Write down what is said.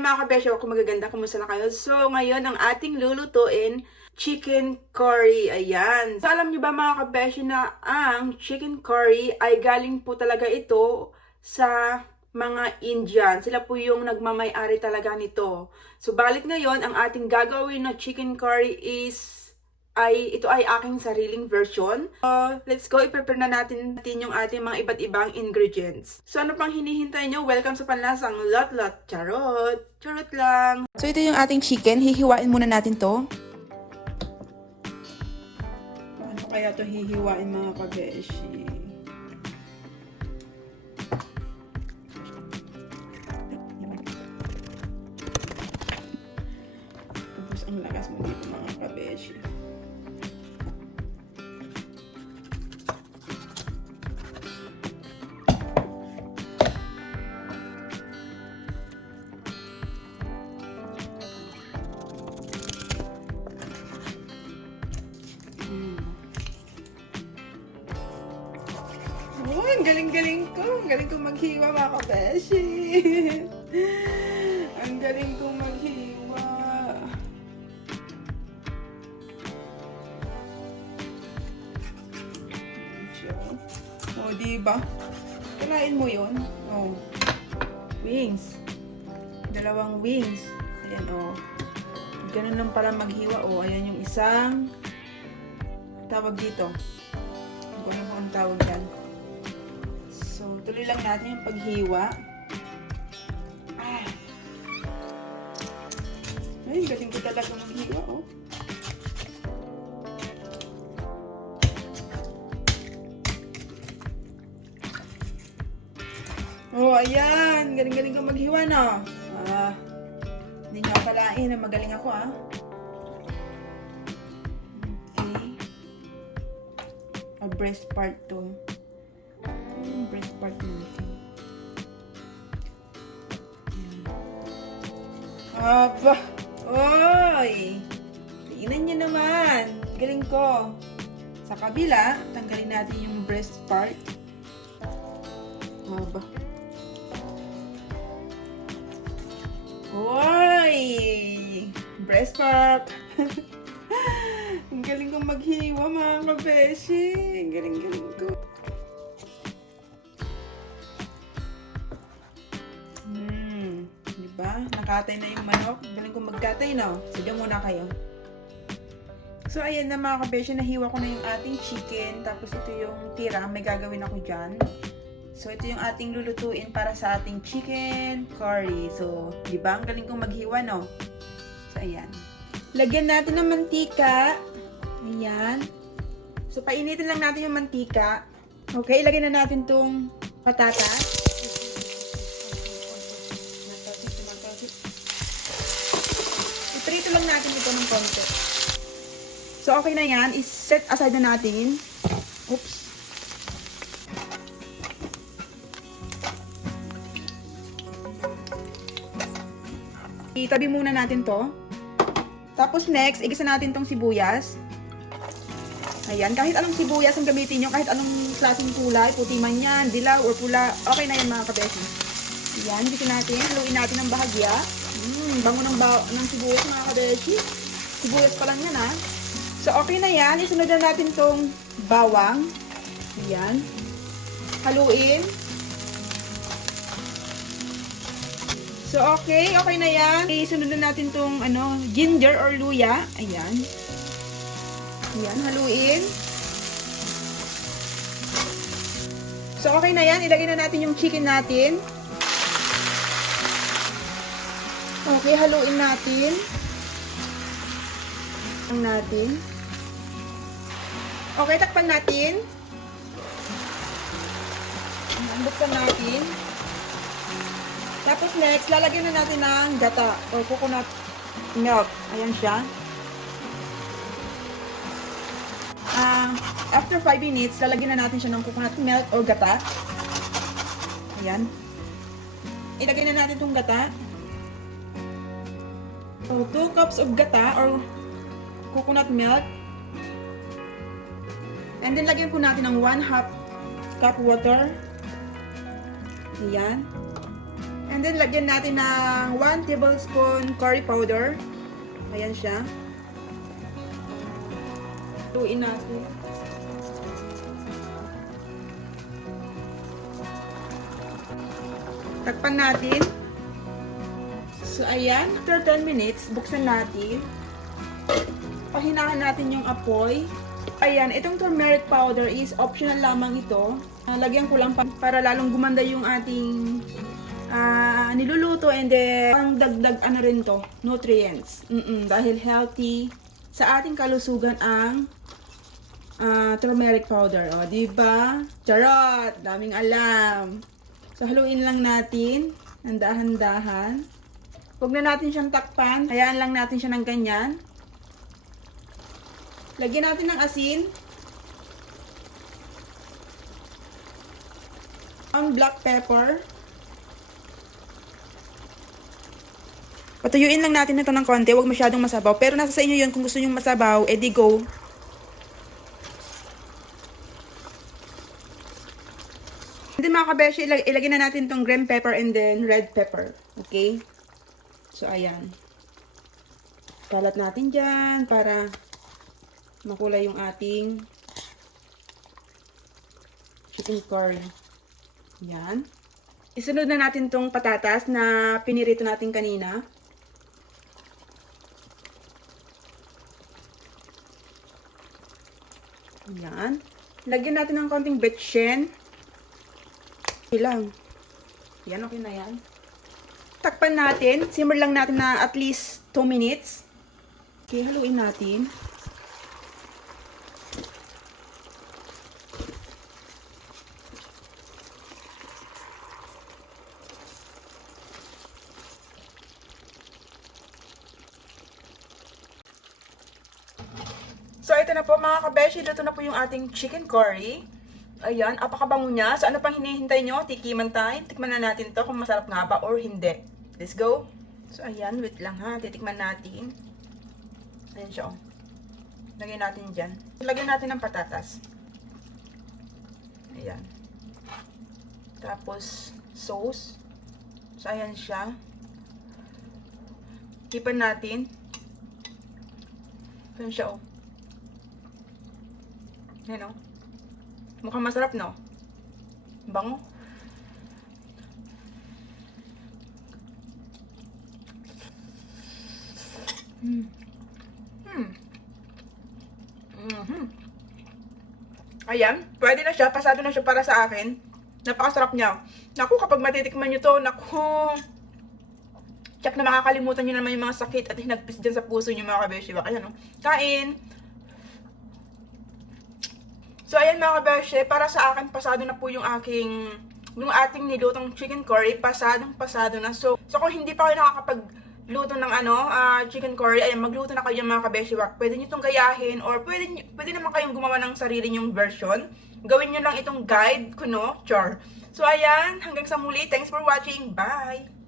mga kabesyo, kung magaganda, kumusta na kayo? So, ngayon ang ating lulutuin, chicken curry. Ayan. So, alam niyo ba mga kabesyo na ang chicken curry ay galing po talaga ito sa mga Indian. Sila po yung nagmamay-ari talaga nito. So, balit ngayon, ang ating gagawin na chicken curry ito ay aking sariling version. Let's go, i-prepare na natin yung ating mga iba't ibang ingredients. So ano pang hinihintay nyo? Welcome sa Panlasang Lot-Lot. Charot! Charot lang! So ito yung ating chicken. Hihiwain muna natin to. Paano kaya to hihiwain mga kabeshi? Tapos ang lakas mo dito mga kabeshi. Oh, ang galing-galing ko. Ang galing kong maghiwa, mga kabeshi. Ang galing kong maghiwa. Oh, diba? Kalain mo yun. Oh. Wings. Dalawang wings. Ayan, oh. Ganun lang pala maghiwa. Oh, ayan yung isang tawag dito. Kung ano ang tawag yan. So, tuloy lang natin yung paghiwa. Ay, galing ko talaga maghiwa, oh. Oh, ayan. Galing-galing ko maghiwa, no? Hindi nga palain na magaling ako, ah. Okay. Breast part to. Yung breast part natin. Aba! Oy! Tingnan nyo naman. Galing ko. Sa kabila, tanggalin natin yung breast part. Aba. Oy! Breast part. Ang galing kong maghiwa mga kabeshi. Ang galing-galing ko. Diba? Nakatay na yung manok. Galing kong magkatay, no? Sige muna kayo. So, ayan na mga kabeshi. Nahiwa ko na yung ating chicken. Tapos ito yung tira. May gagawin ako dyan. So, ito yung ating lulutuin para sa ating chicken curry. So, diba? Ang galing kong maghiwa, no? So, ayan. Lagyan natin ng mantika. Ayan. So, painitin lang natin yung mantika. Okay, ilagay na natin tong patatas. Iprito lang natin ito ng konti. So, okay na yan. I-set aside na natin. Oops. Itabi muna natin to. Tapos next, igisa natin tong sibuyas. Ayan, kahit anong sibuyas ang gamitin nyo, kahit anong klaseng kulay, puti man yan, dilaw or pula, okay na yan mga kabeshi. Ayan, igisa natin, haluin natin ng bahagya. Bango ng sibuyas mga kabeshi. Sibuyas pa lang yan ha. So okay na yan, isunod na natin tong bawang. Ayan. Haluin. So, okay na yan. Isunod na natin tong, ginger or luya. Ayan. Ayan, haluin. So, okay na yan. Ilagay na natin yung chicken natin. Okay, haluin natin. Okay, takpan natin. Ayan, buksan natin. Tapos next, lalagyan na natin ng gata or coconut milk. Ayan siya. After 5 minutes, lalagyan na natin siya ng coconut milk or gata. Ayan. Ilagay na natin itong gata. So, 2 cups of gata or coconut milk. And then, lagyan po natin ng 1/2 cup water. Ayan. And then, lagyan natin ng 1 tablespoon curry powder. Ayan siya. Lutuin natin. Takpan natin. So, ayan. After 10 minutes, buksan natin. Pahinahan natin yung apoy. Ayan, itong turmeric powder is optional lamang ito. Lagyan ko lang para lalong gumanda yung ating niluluto, and then ang dagdag rin to, nutrients. Dahil healthy sa ating kalusugan ang turmeric powder. O, diba? Charot! Daming alam. So, haluin lang natin ng dahan-dahan. Huwag na natin siyang takpan. Hayaan lang natin siya ng ganyan. Lagyan natin ng asin. Ang black pepper. Patuyuin lang natin ito ng konti. Huwag masyadong masabaw. Pero nasa sa inyo yun. Kung gusto nyo masabaw, edi go. Hindi mga kabeshi, ilagay na natin itong green pepper and then red pepper. Okay? So, ayan. Kalat natin dyan para makulay yung ating chicken curry. Yan. Isunod na natin tong patatas na pinirito natin kanina. Yan. Lagyan natin ng konting betchin. Okay lang. Yan, okay na yan. Takpan natin. Simmer lang natin na at least 2 minutes. Okay, haluin natin. So, ito na po mga kabeshi. Luto na po yung ating chicken curry. Ayan, apakabango niya. So, ano pang hinihintay nyo? Tikiman time. Tikman na natin to kung masarap nga ba or hindi. Let's go. So, ayan. Wait lang ha. Titikman natin. Ayan siya. Lagyan natin dyan. Lagyan natin ng patatas. Ayan. Tapos, sauce. So, ayan siya. Tipan natin. Ayan siya, oh. Ayan, oh. Mukhang masarap, no? Bango. Ayan, pwede na siya. Pasado na siya para sa akin. Napakasarap niya. Naku, kapag matitikman nyo to, naku, tsak na makakalimutan nyo naman yung mga sakit at hinagpis dyan sa puso nyo mga kabeshi. Kaya, no? Kain! So, ayan mga kabeshi, para sa akin, pasado na po yung ating nilutong chicken curry. Pasado na. So kung hindi pa kayo nakakapagluto ng chicken curry, ayan, magluto na kayo mga kabeshi. Pwede nyo itong gayahin or pwede naman kayong gumawa ng sarili nyong version. Gawin nyo lang itong guide ko, no? Char. So, ayan, hanggang sa muli. Thanks for watching. Bye!